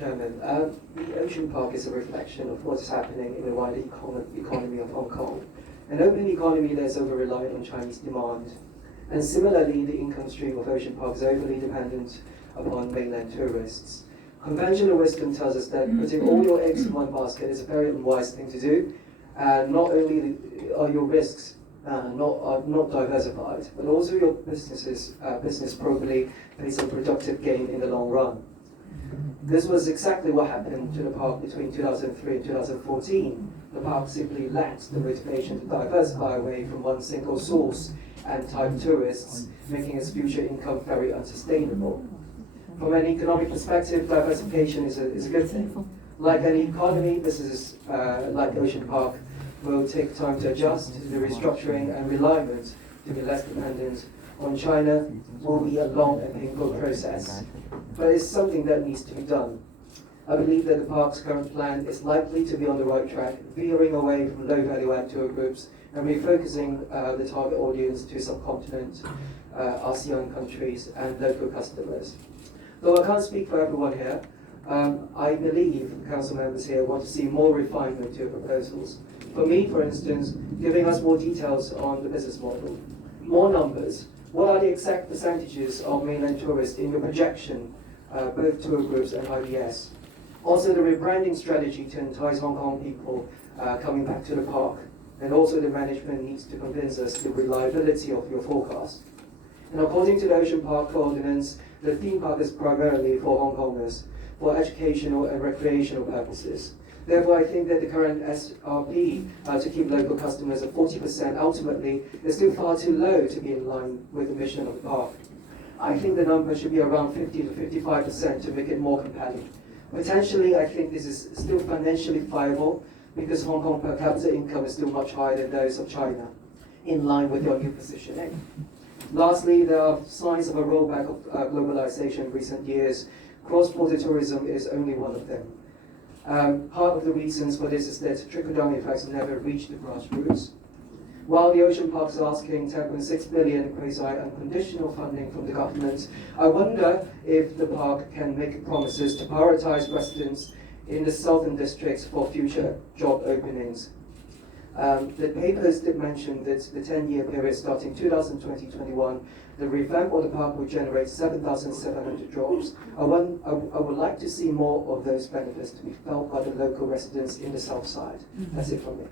Chairman. The Ocean Park is a reflection of what is happening in the wider economy of Hong Kong. An open economy that is over-reliant on Chinese demand. And similarly, the income stream of Ocean Park is overly dependent upon mainland tourists. Conventional wisdom tells us that putting all your eggs in one basket is a very unwise thing to do. And not only are your risks not diversified, but also your business probably pays a productive gain in the long run. This was exactly what happened to the park between 2003 and 2014. The park simply lacked the motivation to diversify away from one single source and type tourists, making its future income very unsustainable. From an economic perspective, diversification is a good thing. Like any economy, businesses like Ocean Park will take time to adjust to the restructuring, and realignment to be less dependent on China will be a long and painful process. But it's something that needs to be done. I believe that the park's current plan is likely to be on the right track, veering away from low value-add tour groups and refocusing the target audience to subcontinent, ASEAN countries and local customers. Though I can't speak for everyone here, I believe council members here want to see more refinement to your proposals. For me, for instance, giving us more details on the business model, more numbers. What are the exact percentages of mainland tourists in your projection, both tour groups and IBS? Also the rebranding strategy to entice Hong Kong people coming back to the park. And also the management needs to convince us the reliability of your forecast. And according to the Ocean Park Ordinance, the theme park is primarily for Hong Kongers, for educational and recreational purposes. Therefore, I think that the current SRP to keep local customers at 40% ultimately is still far too low to be in line with the mission of the park. I think the number should be around 50 to 55% to make it more compelling. Potentially, I think this is still financially viable because Hong Kong per capita income is still much higher than those of China, in line with your new positioning. Lastly, there are signs of a rollback of globalization in recent years. Cross-border tourism is only one of them. Part of the reasons for this is that trickle-down effects never reach the grassroots. While the Ocean Park is asking 10.6 billion quasi-unconditional funding from the government, I wonder if the park can make promises to prioritize residents in the southern districts for future job openings. The papers did mention that the 10-year period starting 2020-21, the revamp of the park will generate 7,700 jobs. I would like to see more of those benefits to be felt by the local residents in the south side. That's it from me.